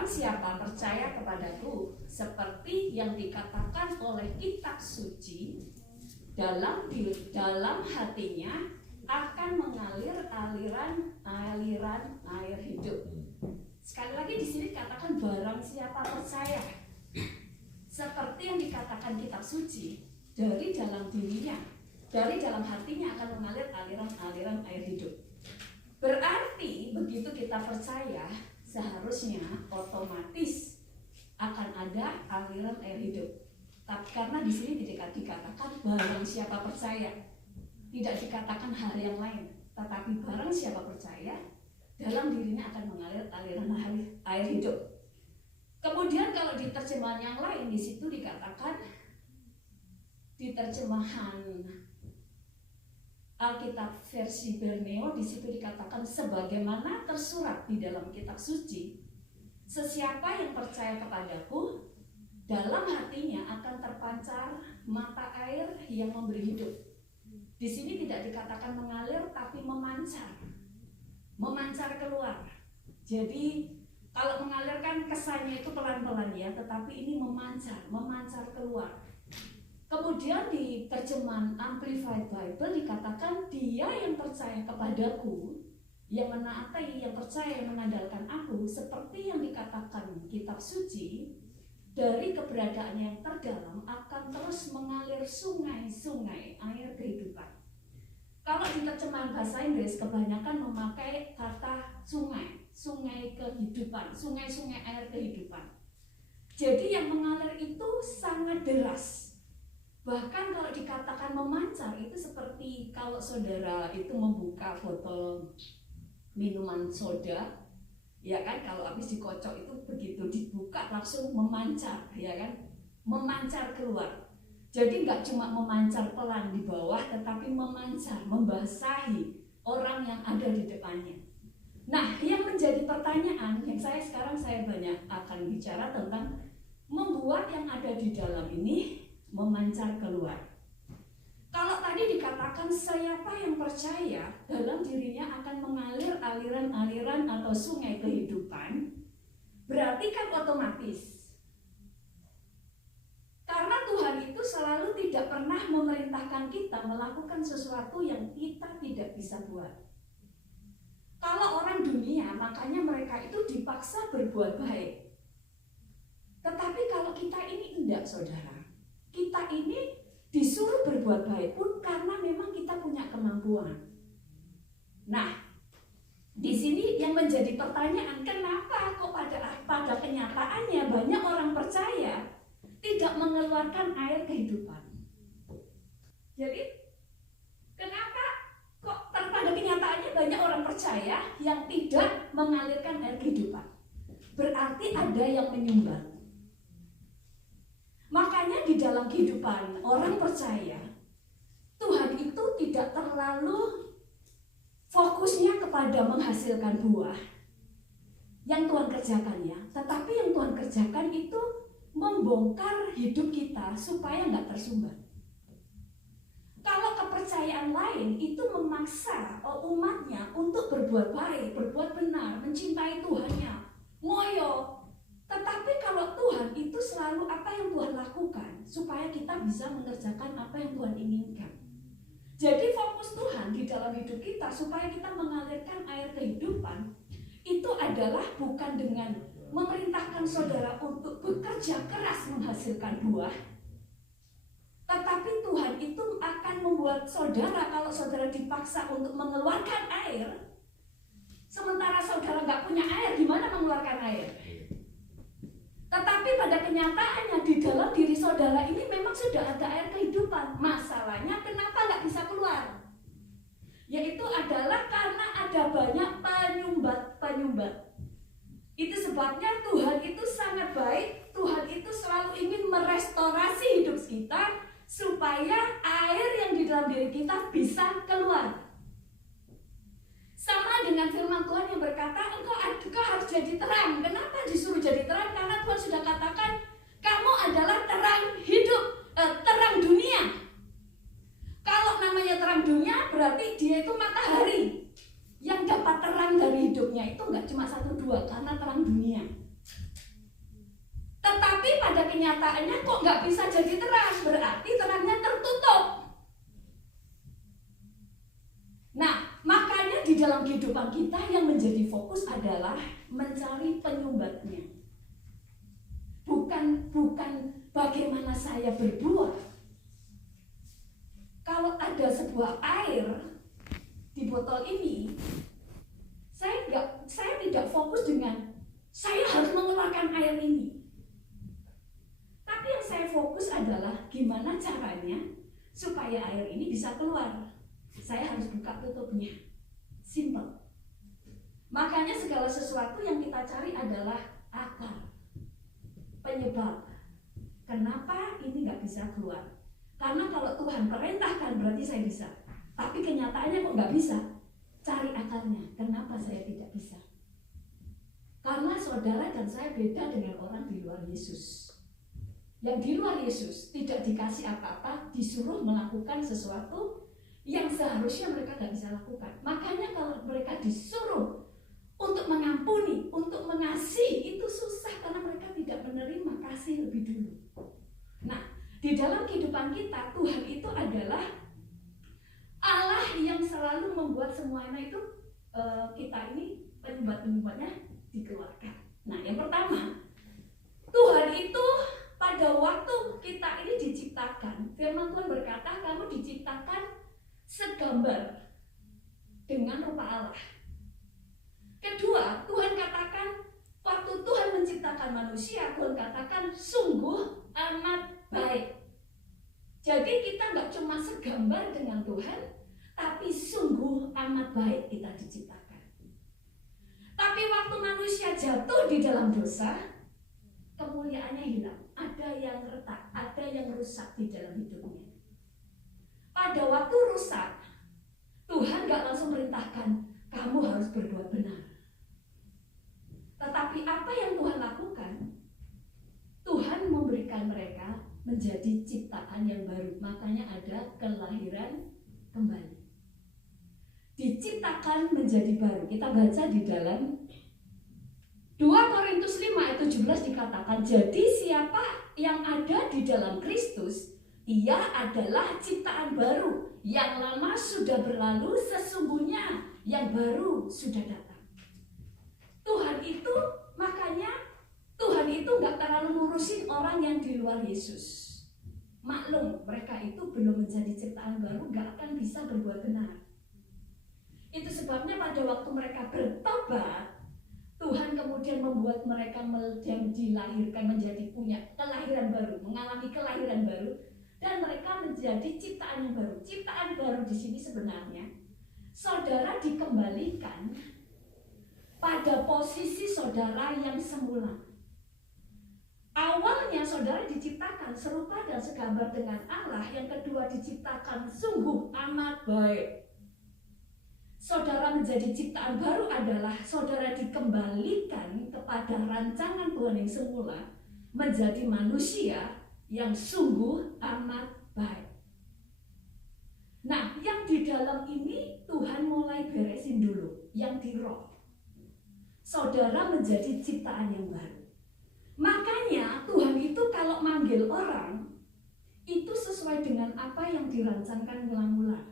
barang siapa percaya kepadaku, seperti yang dikatakan oleh kitab suci, dalam hatinya akan mengalir aliran air hidup. Sekali lagi di sini katakan barang siapa percaya, seperti yang dikatakan kitab suci, dari dalam dirinya, dari dalam hatinya akan mengalir aliran air hidup. Berarti begitu kita percaya, seharusnya otomatis akan ada aliran air hidup. Tapi karena di sini tidak dikatakan barang siapa percaya, tidak dikatakan hal yang lain, tetapi barang siapa percaya, dalam dirinya akan mengalir aliran air hidup. Kemudian kalau di terjemahan yang lain, di situ dikatakan, di terjemahan Alkitab versi Berneo, di situ dikatakan sebagaimana tersurat di dalam kitab suci, sesiapa yang percaya kepadaku, dalam hatinya akan terpancar mata air yang memberi hidup. Di sini tidak dikatakan mengalir, tapi memancar keluar. Jadi kalau mengalir kan kesannya itu pelan-pelan ya, tetapi ini memancar keluar. Kemudian di terjemahan Amplified Bible dikatakan dia yang percaya kepadaku, yang menaati, yang percaya, yang mengandalkan aku, seperti yang dikatakan kitab suci, dari keberadaannya yang terdalam akan terus mengalir sungai-sungai air kehidupan. Kalau di terjemahan bahasa Inggris kebanyakan memakai kata sungai kehidupan, sungai-sungai air kehidupan. Jadi yang mengalir itu sangat deras. Bahkan kalau dikatakan memancar itu seperti kalau saudara itu membuka botol minuman soda, ya kan, kalau habis dikocok itu begitu dibuka langsung memancar, ya kan, memancar keluar. Jadi nggak cuma memancar pelan di bawah, tetapi memancar, membasahi orang yang ada di depannya. Nah, yang menjadi pertanyaan yang sekarang saya banyak akan bicara tentang membuat yang ada di dalam ini memancar keluar. Kalau tadi dikatakan siapa yang percaya, dalam dirinya akan mengalir aliran-aliran atau sungai kehidupan, berarti kan otomatis. Karena Tuhan itu selalu tidak pernah memerintahkan kita melakukan sesuatu yang kita tidak bisa buat. Kalau orang dunia, makanya mereka itu dipaksa berbuat baik. Tetapi kalau kita ini enggak, saudara. Kita ini disuruh berbuat baik pun karena memang kita punya kemampuan. Nah, di sini yang menjadi pertanyaan, kenapa kok pada kenyataannya banyak orang percaya tidak mengeluarkan air kehidupan? Jadi, kenapa kok pada kenyataannya banyak orang percaya yang tidak mengalirkan air kehidupan? Berarti ada yang menyumbat. Makanya di dalam kehidupan orang percaya, Tuhan itu tidak terlalu fokusnya kepada menghasilkan buah yang Tuhan kerjakan ya, tetapi yang Tuhan kerjakan itu membongkar hidup kita supaya nggak tersumbat. Kalau kepercayaan lain itu memaksa umatnya untuk berbuat baik, berbuat benar, mencintai Tuhannya, ngoyo. Tetapi kalau Tuhan itu selalu apa yang Tuhan lakukan supaya kita bisa mengerjakan apa yang Tuhan inginkan. Jadi fokus Tuhan di dalam hidup kita supaya kita mengalirkan air kehidupan itu adalah bukan dengan memerintahkan saudara untuk bekerja keras menghasilkan buah, tetapi Tuhan itu akan membuat saudara, kalau saudara dipaksa untuk mengeluarkan air, sementara saudara nggak punya air, gimana mengeluarkan air? Tetapi pada kenyataannya di dalam diri saudara ini memang sudah ada air kehidupan. Masalahnya kenapa nggak bisa keluar? Yaitu adalah karena ada banyak penyumbat. Itu sebabnya Tuhan itu sangat baik. Tuhan itu selalu ingin merestorasi hidup kita supaya air yang di dalam diri kita bisa keluar. Sama dengan firman Tuhan yang berkata, engkau harus jadi terang. Kenapa disuruh jadi terang? Karena Tuhan sudah katakan, kamu adalah terang hidup, terang dunia. Kalau namanya terang dunia, berarti dia itu matahari. Yang dapat terang dari hidupnya itu enggak cuma 1-2, karena terang dunia. Tetapi pada kenyataannya kok nggak bisa jadi terang, berarti terangnya tertutup. Nah, makanya di dalam kehidupan kita yang menjadi fokus adalah mencari penyumbatnya. Bukan bagaimana saya berbuat. Kalau ada sebuah air di botol ini, saya tidak fokus dengan saya harus mengeluarkan air ini. Tapi yang saya fokus adalah gimana caranya supaya air ini bisa keluar. Saya harus buka tutupnya. Simple. Makanya segala sesuatu yang kita cari adalah akar, penyebab. Kenapa ini nggak bisa keluar? Karena kalau Tuhan perintahkan berarti saya bisa. Tapi kenyataannya kok nggak bisa. Cari akarnya. Kenapa saya tidak bisa? Karena saudara dan saya beda dengan orang di luar Yesus. Yang di luar Yesus tidak dikasih apa-apa, disuruh melakukan sesuatu yang seharusnya mereka nggak bisa lakukan. Makanya kalau mereka disuruh untuk mengampuni, untuk mengasihi, itu susah karena mereka tidak menerima kasih lebih dulu. Nah, di dalam kehidupan kita, Tuhan itu adalah Allah yang selalu membuat semuanya itu kita ini penyumbat-penyumbatnya dikeluarkan. Nah, yang pertama, Tuhan itu pada waktu kita ini diciptakan, firman Tuhan berkata, kamu diciptakan segambar dengan rupa Allah. Kedua, Tuhan katakan, waktu Tuhan menciptakan manusia, Tuhan katakan sungguh amat baik. Jadi kita nggak cuma segambar dengan Tuhan, tapi sungguh amat baik kita diciptakan. Tapi waktu manusia jatuh di dalam dosa, kemuliaannya hilang. Ada yang retak, ada yang rusak di dalam hidupnya. Pada waktu rusak, Tuhan gak langsung merintahkan, kamu harus berbuat benar. Tetapi apa yang Tuhan lakukan? Tuhan memberikan mereka menjadi ciptaan yang baru. Makanya ada kelahiran kembali. Diciptakan menjadi baru. Kita baca di dalam 2 Korintus 5 ayat 17 dikatakan, jadi siapa yang ada di dalam Kristus, ia adalah ciptaan baru. Yang lama sudah berlalu, sesungguhnya yang baru sudah datang. Tuhan itu, makanya Tuhan itu gak terlalu ngurusin orang yang di luar Yesus. Maklum, mereka itu belum menjadi ciptaan baru, gak akan bisa berbuat benar. Itu sebabnya pada waktu mereka bertobat, Tuhan kemudian membuat mereka yang dilahirkan menjadi punya kelahiran baru, mengalami kelahiran baru, dan mereka menjadi ciptaan yang baru. Ciptaan baru di sini sebenarnya saudara dikembalikan pada posisi saudara yang semula. Awalnya saudara diciptakan serupa dan segambar dengan Allah, yang kedua diciptakan sungguh amat baik. Saudara menjadi ciptaan baru adalah saudara dikembalikan kepada rancangan Tuhan yang semula, menjadi manusia yang sungguh amat baik. Nah, yang di dalam ini Tuhan mulai beresin dulu, yang di roh. Saudara menjadi ciptaan yang baru. Makanya Tuhan itu kalau manggil orang, itu sesuai dengan apa yang dirancangkan mula-mula.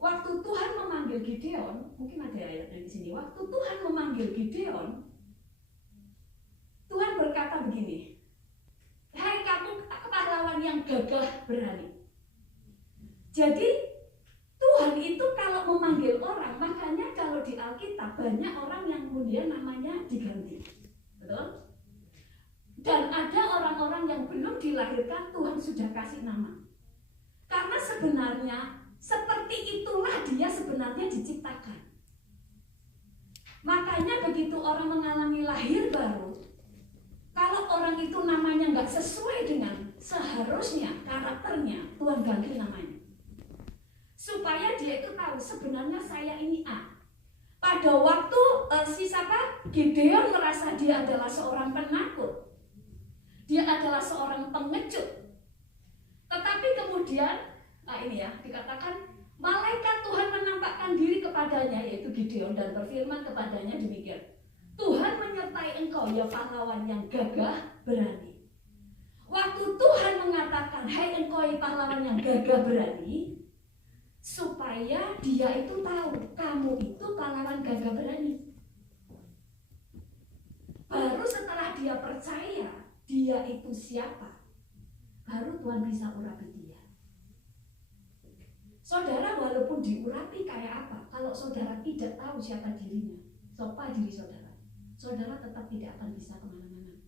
Waktu Tuhan memanggil Gideon, mungkin ada ayatnya di sini. Waktu Tuhan memanggil Gideon, Tuhan berkata begini, hai kamu pahlawan yang gagah berani. Jadi Tuhan itu kalau memanggil orang, makanya kalau di Alkitab banyak orang yang kemudian namanya diganti. Betul? Dan ada orang-orang yang belum dilahirkan Tuhan sudah kasih nama. Karena sebenarnya seperti itulah dia sebenarnya diciptakan. Makanya begitu orang mengalami lahir baru, kalau orang itu namanya nggak sesuai dengan seharusnya karakternya, Tuhan ganti namanya. Supaya dia itu tahu sebenarnya saya ini A. Pada waktu Gideon merasa dia adalah seorang penakut, dia adalah seorang pengecut. Tetapi kemudian dikatakan malaikat Tuhan menampakkan diri kepadanya, yaitu Gideon, dan berfirman kepadanya demikian, Tuhan menyertai menyertai engkau ya pahlawan yang gagah berani. Waktu Tuhan mengatakan, hai engkau ya pahlawan yang gagah berani, supaya dia itu tahu kamu itu pahlawan gagah berani. Baru setelah dia percaya dia itu siapa, baru Tuhan bisa urapi dia. Saudara walaupun diurapi kayak apa, kalau saudara tidak tahu siapa dirinya, siapa diri saudara, saudara tetap tidak akan bisa kemana-mana.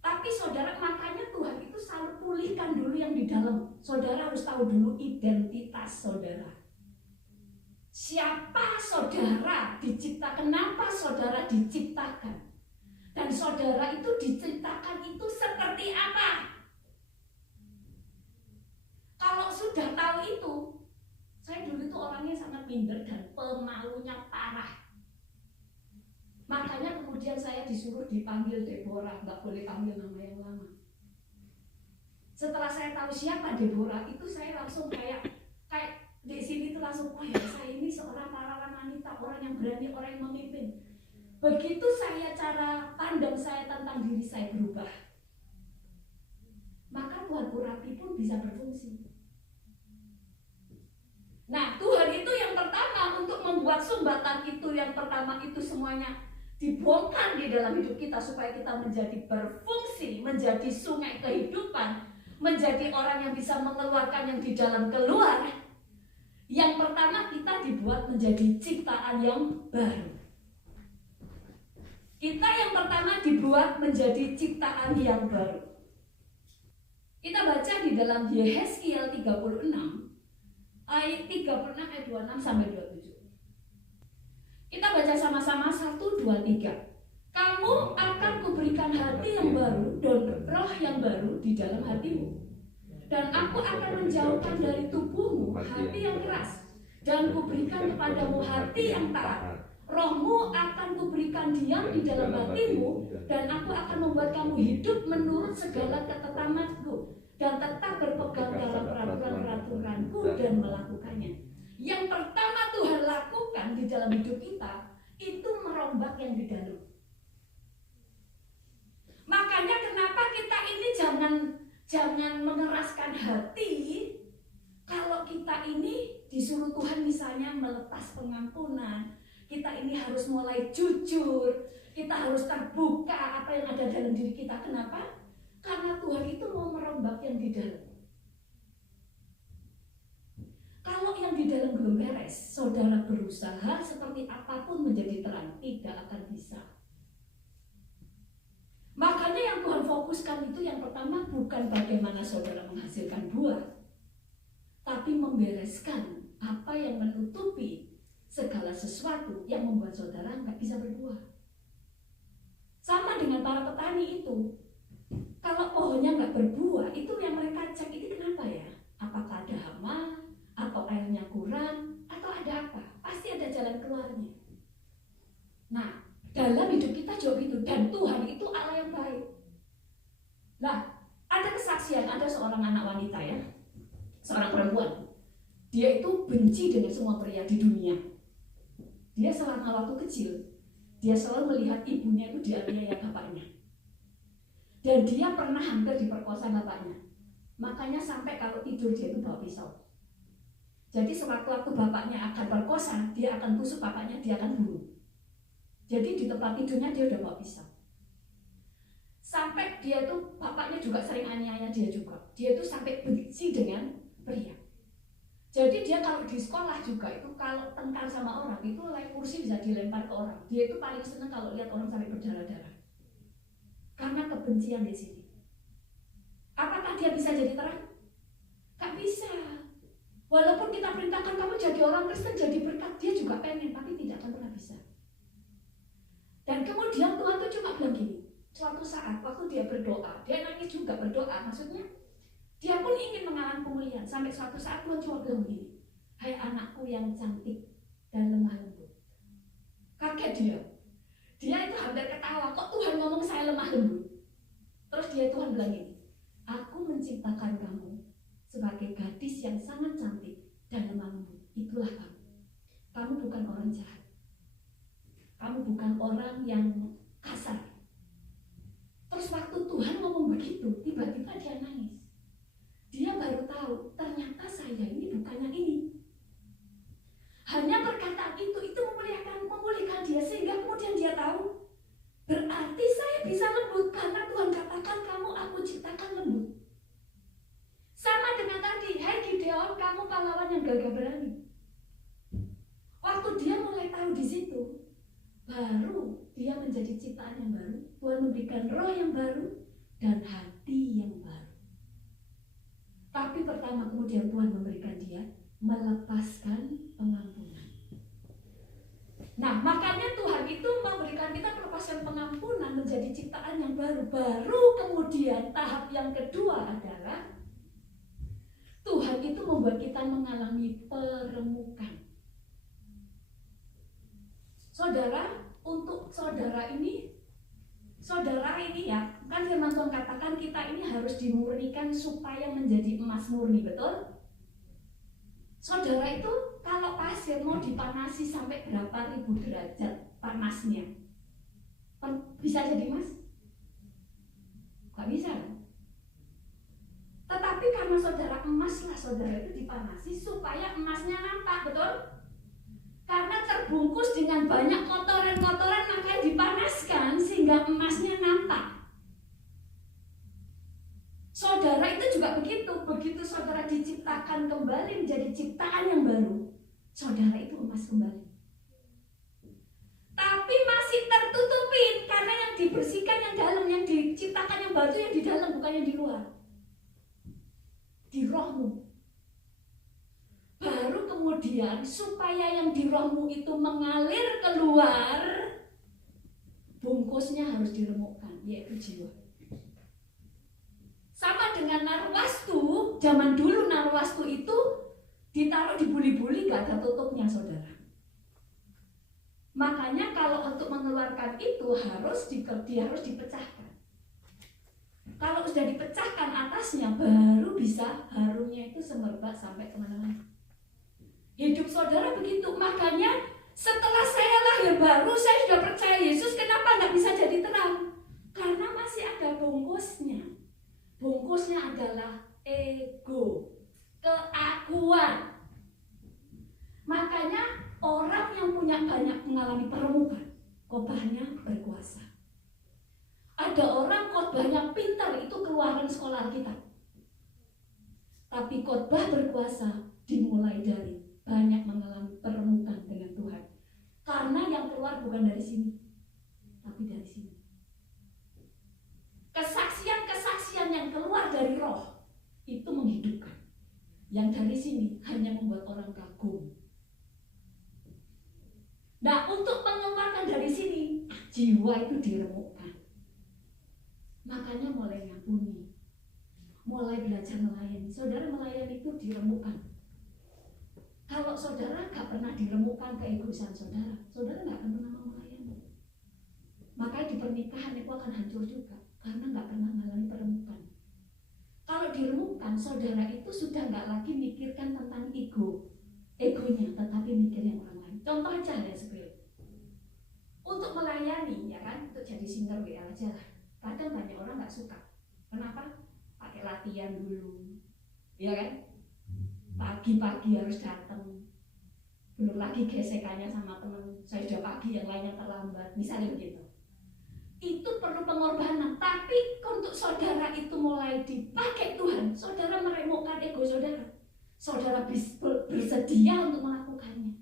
Tapi saudara, makanya Tuhan itu selalu pulihkan dulu yang di dalam. Saudara harus tahu dulu identitas saudara. Siapa saudara diciptakan, kenapa saudara diciptakan, dan saudara itu diciptakan itu seperti apa. Kalau sudah tahu itu, saya dulu itu orangnya sangat minder dan pemalunya parah. Makanya kemudian saya disuruh dipanggil Deborah, nggak boleh panggil nama yang lama. Setelah saya tahu siapa Deborah, itu saya langsung kayak di sini tuh langsung, oh ya saya ini seorang pahlawan wanita, orang yang berani, orang yang memimpin. Begitu saya cara pandang saya tentang diri saya berubah, maka Tuhan urapi pun bisa berfungsi. Nah, Tuhan itu yang pertama untuk membuat sumbatan itu, yang pertama itu semuanya dibongkar di dalam hidup kita supaya kita menjadi berfungsi, menjadi sungai kehidupan, menjadi orang yang bisa mengeluarkan yang di dalam keluar. Yang pertama kita dibuat menjadi ciptaan yang baru. Kita yang pertama dibuat menjadi ciptaan yang baru. Kita baca di dalam Yehezkiel 36 ayat 36 ayat 26 sampai 27. Kita baca sama-sama 1, 2, 3. Kamu akan kuberikan hati yang baru dan roh yang baru di dalam hatimu. Dan aku akan menjauhkan dari tubuhmu hati yang keras, dan kuberikan kepadamu hati yang taat. Rohmu akan kuberikan diam di dalam hatimu, dan aku akan membuat kamu hidup menurut segala ketetapanku, dan tetap berpegang dalam peraturan-peraturanku dan melakukannya. Yang pertama Tuhan lakukan di dalam hidup kita, itu merombak yang di dalam. Makanya kenapa kita ini jangan mengeraskan hati. Kalau kita ini disuruh Tuhan misalnya melepas pengampunan, kita ini harus mulai jujur, kita harus terbuka apa yang ada dalam diri kita. Kenapa? Karena Tuhan itu mau merombak yang di dalam. Kalau yang di dalam belum beres, saudara berusaha seperti apapun menjadi terang, tidak akan bisa. Makanya yang Tuhan fokuskan itu yang pertama bukan bagaimana saudara menghasilkan buah, tapi membereskan apa yang menutupi segala sesuatu yang membuat saudara nggak bisa berbuah. Sama dengan para petani itu, kalau pohonnya nggak berbuah, itu yang mereka cek ini kenapa ya? Apakah ada hama, atau airnya kurang, atau ada apa? Pasti ada jalan keluarnya. Nah, dalam hidup kita juga itu, dan Tuhan itu Allah yang baik. Nah, ada kesaksian, ada seorang anak wanita ya, seorang perempuan. Dia itu benci dengan semua pria di dunia. Dia selama waktu kecil, dia selalu melihat ibunya itu dianiaya bapaknya. Dan dia pernah hampir diperkosa bapaknya. Makanya sampai kalau tidur dia itu bawa pisau. Jadi sewaktu-waktu bapaknya akan perkosa, dia akan tusuk bapaknya, dia akan bunuh. Jadi di tempat tidurnya dia udah bawa pisau. Sampai dia itu, bapaknya juga sering aniaya dia juga. Dia itu sampai benci dengan pria. Jadi dia kalau di sekolah juga itu kalau tengkar sama orang, itu kursi bisa dilempar ke orang. Dia itu paling senang kalau lihat orang sampai berdarah-darah. Karena kebencian di sini. Apakah dia bisa jadi terang? Gak bisa. Walaupun kita perintahkan kamu jadi orang Kristen, jadi berkat, dia juga pengen, tapi tidak akan pernah bisa. Dan kemudian Tuhan tuh cuma bilang gini, suatu saat waktu dia berdoa, dia nangis juga berdoa, maksudnya dia pun ingin mengalami pemulihan. Sampai suatu saat Tuhan cuma bilang gini, hai anakku yang cantik dan lemah lembut. Kaget dia. Dia itu hampir ketawa, kok Tuhan ngomong saya lemah lembut. Terus Tuhan bilang gini, aku menciptakan kamu sebagai gadis yang sangat cantik dan lemah lembut. Itulah kamu. Kamu bukan orang jahat. Kamu bukan orang orang yang kasar. Terus waktu Tuhan ngomong begitu, tiba-tiba dia nangis. Dia baru tahu, ternyata saya ini bukannya ini. Hanya perkataan itu memulihkan dia, sehingga kemudian dia tahu, berarti saya bisa lembut karena Tuhan katakan kamu aku ciptakan lembut. Sama dengan tadi, hai Gideon, kamu pahlawan yang gagah berani. Waktu dia mulai tahu di situ, baru dia menjadi ciptaan yang baru. Tuhan memberikan roh yang baru dan hati yang baru. Tapi pertama kemudian Tuhan memberikan dia melepaskan pengampunan. Nah, makanya Tuhan itu memberikan kita melepaskan pengampunan menjadi ciptaan yang baru. Baru kemudian tahap yang kedua adalah Tuhan itu membuat kita mengalami peremukan. Saudara, untuk saudara ini ya, kan firman Tuhan katakan kita ini harus dimurnikan supaya menjadi emas murni, betul? Saudara itu kalau pasir mau dipanasi sampai berapa ribu derajat panasnya, bisa jadi emas? Gak bisa kan? Tetapi karena saudara emaslah saudara itu dipanasi supaya emasnya nampak, betul? Karena terbungkus dengan banyak kotoran-kotoran makanya dipanaskan sehingga emasnya nampak. Saudara itu juga begitu. Begitu saudara diciptakan kembali menjadi ciptaan yang baru, saudara itu emas kembali. Tapi masih tertutupin karena yang dibersihkan yang dalam, yang diciptakan yang baru yang di dalam, bukan yang di luar. Di rohmu. Baru kemudian supaya yang di rohmu itu mengalir keluar, bungkusnya harus diremukkan, yaitu jiwa. Sama dengan narwastu, zaman dulu narwastu itu ditaruh di buli-buli, gak ada tutupnya saudara. Makanya kalau untuk mengeluarkan itu dia harus dipecahkan. Kalau sudah dipecahkan atasnya, baru bisa harumnya itu semerbak sampai kemana-mana. Hidup saudara begitu. Makanya setelah saya lahir baru, saya sudah percaya Yesus, kenapa nggak bisa jadi terang? Karena masih ada bungkusnya. Bungkusnya adalah ego, keakuan. Makanya orang yang punya banyak mengalami peremukan, khotbahnya berkuasa. Ada orang khotbahnya pintar, itu keluaran sekolah kita. Tapi khotbah berkuasa dimulai dari banyak mengalami peremukan dengan Tuhan. Karena yang keluar bukan dari sini, tapi dari sini. Kesaksian-kesaksian yang keluar dari roh itu menghidupkan. Yang dari sini hanya membuat orang kagum. Nah, untuk mengeluarkan dari sini, jiwa itu diremukkan. Makanya mulai ngampuni, mulai belajar melayani. Saudara, melayani itu diremukkan. Kalau saudara gak pernah diremukkan keegoisan saudara, saudara gak akan pernah melayani. Makanya di pernikahan itu akan hancur juga, karena gak pernah mengalami peremukan. Kalau diremukkan, saudara itu sudah gak lagi mikirkan tentang egonya, tetapi mikir yang orang lain. Contoh aja ya sepele. Untuk melayani, ya kan, untuk jadi singer WA aja lah. Kadang banyak orang gak suka. Kenapa? Pakai latihan dulu, ya kan? Pagi-pagi harus datang. Belum lagi gesekannya sama teman, saya sudah pagi, yang lainnya terlambat, misalnya begitu. Itu perlu pengorbanan. Tapi untuk saudara itu mulai dipakai Tuhan, saudara meremukkan ego saudara. Saudara bersedia untuk melakukannya.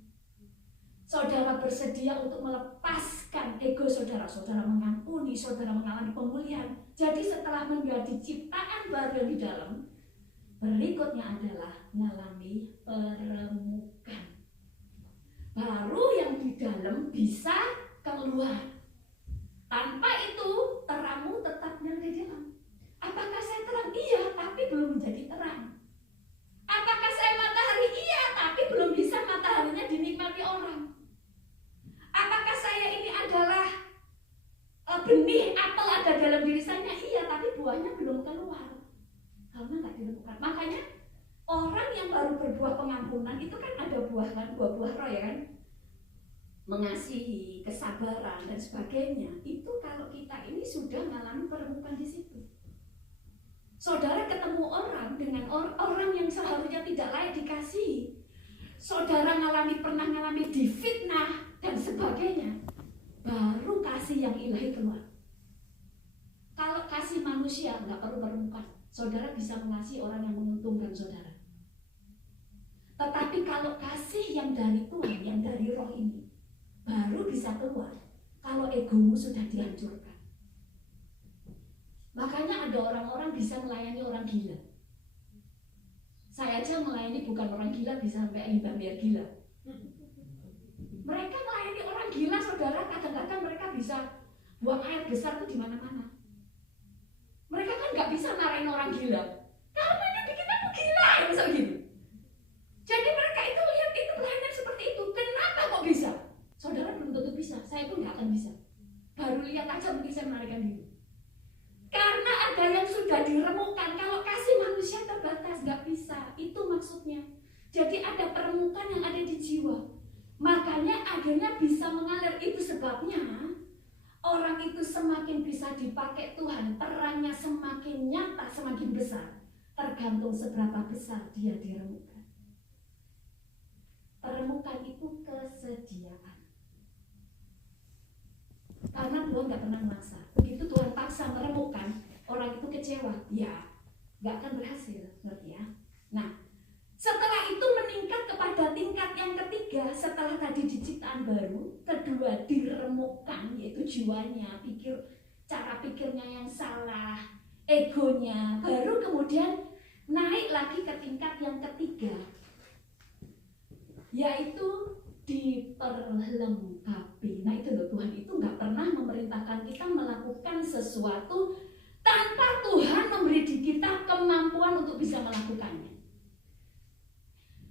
Saudara bersedia untuk melepaskan ego saudara. Saudara mengampuni, saudara mengalami pemulihan. Jadi setelah menjadi ciptaan baru di dalam, berikutnya adalah mengalami peremukan. Baru yang di dalam bisa keluar. Tanpa itu terangmu tetap yang di dalam. Apakah saya terang? Iya, tapi belum menjadi terang. Apakah saya matahari? Iya, tapi belum bisa mataharinya dinikmati orang. Apakah saya ini adalah benih apel ada dalam diri saya? Iya, tapi buahnya belum keluar. Karena nggak ditemukan. Makanya orang yang baru berbuah pengampunan itu kan ada buah kan, buah-buah roh ya kan. mengasihi, kesabaran dan sebagainya, itu kalau kita ini sudah mengalami peremukan di situ. Saudara ketemu orang dengan orang yang seharusnya tidak layak dikasihi, saudara pernah ngalami difitnah dan sebagainya, baru kasih yang ilahi keluar. Kalau kasih manusia nggak perlu peremukan, saudara bisa mengasihi orang yang menguntungkan saudara. Tetapi kalau kasih yang dari Tuhan, yang dari roh ini, baru bisa keluar kalau egomu sudah dihancurkan. Makanya ada orang-orang bisa melayani orang gila. Saya aja melayani bukan orang gila bisa sampai bayar gila. Mereka melayani orang gila, saudara, kadang-kadang mereka bisa buang air besar tuh di mana-mana. Mereka kan nggak bisa marahin orang gila. Kamu ini bikin aku gila, bisa gitu. Jadi mereka itu lihat itu pelayanan seperti itu. Kenapa kok bisa? Saudara belum tentu bisa. Saya pun nggak akan bisa. Baru lihat aja mungkin saya melarikan diri. Karena ada yang sudah diremukkan. Kalau kasih manusia terbatas, nggak bisa. Itu maksudnya. Jadi ada peremukan yang ada di jiwa. Makanya akhirnya bisa mengalir. Itu sebabnya orang itu semakin bisa dipakai Tuhan, terangnya semakin nyata, semakin besar. Tergantung seberapa besar dia diremukkan. Peremukan itu kesediaan. Karena Tuhan nggak pernah memaksa. Begitu Tuhan paksa meremukkan, orang itu kecewa, ya nggak akan berhasil, ngerti ya? Nah, setelah itu meningkat kepada tingkat yang ketiga, setelah tadi diciptaan baru, kedua diremukkan, yaitu jiwanya, cara pikirnya yang salah, egonya, baru kemudian naik lagi ke tingkat yang ketiga, yaitu diperlengkapi. Nah itu loh, Tuhan itu nggak pernah memerintahkan kita melakukan sesuatu tanpa Tuhan memberi di kita kemampuan untuk bisa melakukannya.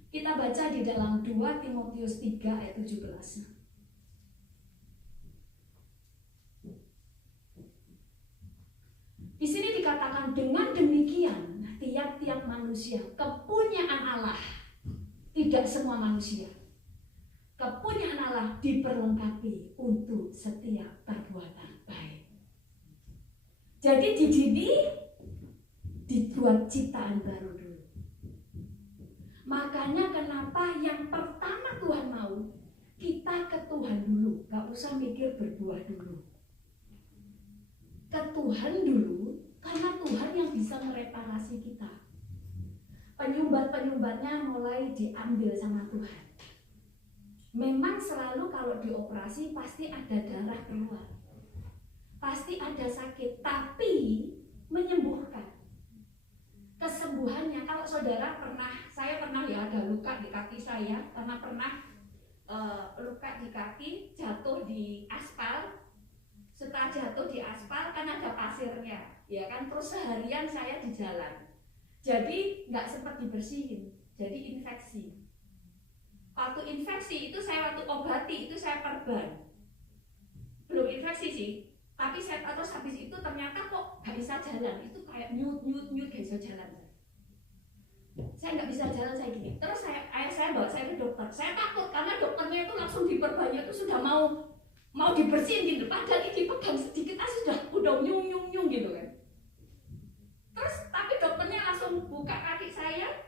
Kita baca di dalam 2 Timotius 3 ayat 17. Di sini dikatakan dengan demikian tiap-tiap manusia kepunyaan Allah, tidak semua manusia. Kepunyaan Allah diperlengkapi untuk setiap perbuatan baik. Jadi di sini dibuat ciptaan baru dulu. Makanya kenapa yang pertama Tuhan mau kita ke Tuhan dulu, gak usah mikir berbuah dulu. Ke Tuhan dulu, karena Tuhan yang bisa mereparasi kita. Penyumbat-penyumbatnya mulai diambil sama Tuhan. Memang selalu kalau dioperasi pasti ada darah keluar, pasti ada sakit, tapi menyembuhkan. Kesembuhannya, kalau saudara saya pernah ya ada luka di kaki saya, karena pernah luka di kaki, jatuh di aspal. Setelah jatuh di aspal kan ada pasirnya, ya kan, terus seharian saya di jalan. Jadi nggak sempat dibersihin, jadi infeksi. Waktu infeksi itu saya obati, itu saya perban. Belum infeksi sih, tapi terus habis itu ternyata kok nggak bisa jalan. Itu kayak nyut gak bisa jalan. Saya nggak bisa jalan, saya gini. Terus saya bawa saya ke dokter. Saya takut karena dokternya itu langsung diperbannya itu sudah mau dibersihin gitu. Padahal ini dipegang sedikit sudah nyung gitu kan. Terus tapi dokternya langsung buka kaki saya.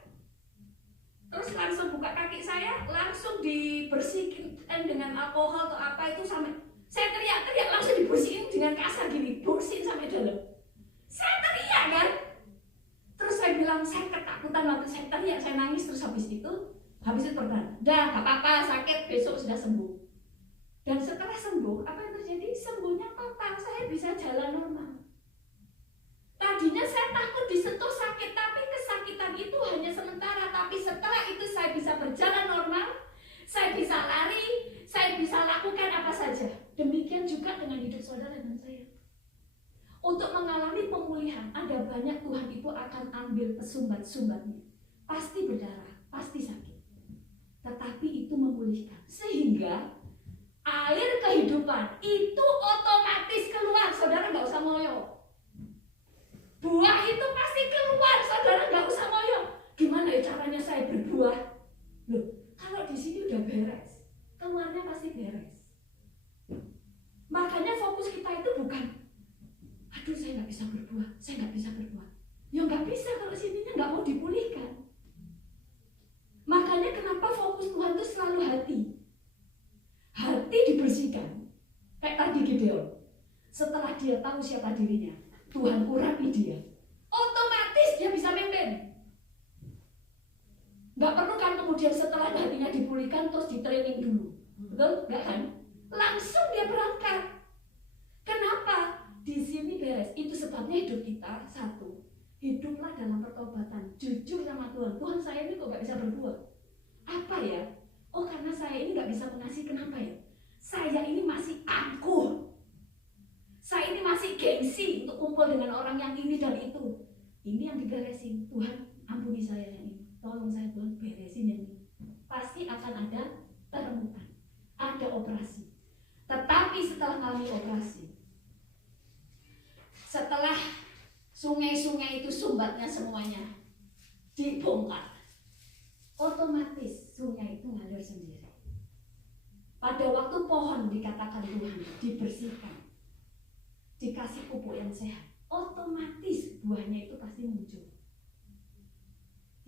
Langsung dibersihin dengan alkohol atau apa itu, sampai saya teriak-teriak langsung dibersihin dengan kasar gini, bersihin sampai dalam. Saya teriak kan. Terus saya bilang saya ketakutan waktu saya teriak, saya nangis. Terus habis itu perban. Dah gak apa-apa, sakit, besok sudah sembuh. Dan setelah sembuh, apa yang terjadi? Sembuhnya total, saya bisa jalan normal. Tadinya saya takut disentuh sakit, tapi kesakitan itu hanya sementara. Tapi setelah itu saya bisa berjalan normal, saya bisa lari, saya bisa lakukan apa saja. Demikian juga dengan hidup saudara dan saya. Untuk mengalami pemulihan, ada banyak Tuhan itu akan ambil pesumbat-sumbatnya. Pasti berdarah, pasti sakit. Tetapi itu memulihkan. Sehingga air kehidupan itu otomatis keluar, saudara nggak usah ngoyo. Buah itu pasti keluar, saudara nggak usah ngoyo. Gimana ya caranya saya berbuah? Loh, kalau di sini udah beres, keluarnya pasti beres. Nggak bisa kalau sininya nggak mau dipulihkan. Makanya kenapa fokus Tuhan itu selalu hati. Hati dibersihkan. Kayak tadi Gideon. Setelah dia tahu siapa dirinya, Tuhan urapi dia. Otomatis dia bisa memimpin. Nggak perlu kan kemudian setelah hatinya dipulihkan terus di training dulu. Betul? Nggak kan? Langsung dia berangkat. Kenapa? Di sini beres. Itu sebabnya hidup kita satu. Hiduplah dalam pertobatan. Jujur sama Tuhan. Tuhan, saya ini kok nggak bisa berbuat. Apa ya? Oh, karena saya ini nggak bisa mengasihi. Kenapa ya? Saya ini masih angkuh. Saya ini masih gengsi untuk kumpul dengan orang yang ini dan itu. Ini yang diberesin. Tuhan, ampuni saya yang ini. Tolong saya, Tuhan, beresin yang ini. Pasti akan ada perempuan, ada operasi. Tetapi setelah kami operasi, setelah sungai-sungai itu sumbatnya semuanya dibongkar, otomatis sungai itu ngalir sendiri. Pada waktu pohon dikatakan Tuhan dibersihkan, dikasih pupuk yang sehat, otomatis buahnya itu pasti muncul.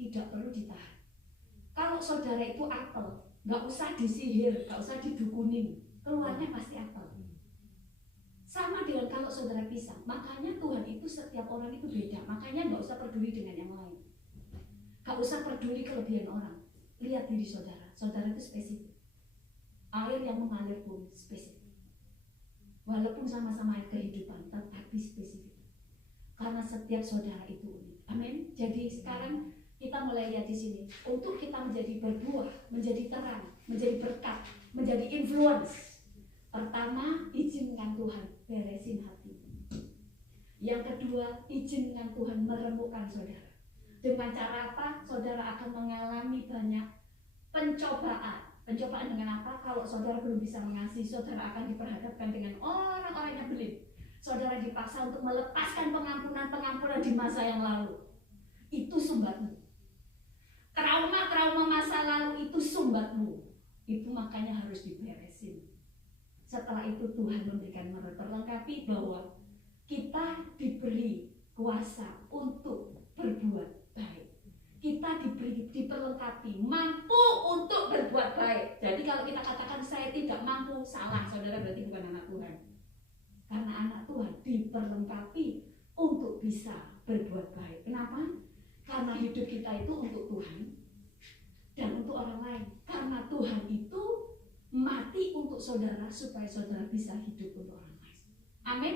Tidak perlu ditahan. Kalau saudara itu apel, nggak usah disihir, nggak usah didukunin, keluarnya pasti apel. Sama dengan kalau saudara pisang. Makanya Tuhan itu setiap orang itu beda. Makanya nggak usah peduli dengan yang lain. Nggak usah peduli kelebihan orang. Lihat diri saudara. Saudara itu spesifik. Air yang mengalir pun spesifik. Walaupun sama-sama air kehidupan, tetapi spesifik. Karena setiap saudara itu unik. Amin. Jadi sekarang kita mulai lihat di sini. Untuk kita menjadi berbuah, menjadi terang, menjadi berkat, menjadi influence. Pertama, izinkan Tuhan beresin hati. Yang kedua, izinkan Tuhan meremukkan saudara. Dengan cara apa? Saudara akan mengalami banyak pencobaan. Pencobaan dengan apa? Kalau saudara belum bisa mengasihi, saudara akan diperhadapkan dengan orang-orang yang belit. Saudara dipaksa untuk melepaskan pengampunan-pengampunan di masa yang lalu. Itu sumbatmu. Trauma-trauma masa lalu itu sumbatmu. Itu makanya harus diberesin. Setelah itu Tuhan memberikan memperlengkapi bahwa kita diberi kuasa untuk berbuat baik. Kita diperlengkapi mampu untuk berbuat baik. Jadi kalau kita katakan saya tidak mampu, salah, saudara, berarti bukan anak Tuhan. Karena anak Tuhan diperlengkapi untuk bisa berbuat baik. Kenapa? Karena hidup kita itu untuk Tuhan dan untuk orang lain. Karena Tuhan itu mati untuk saudara supaya saudara bisa hidup untuk orang lain. Amin.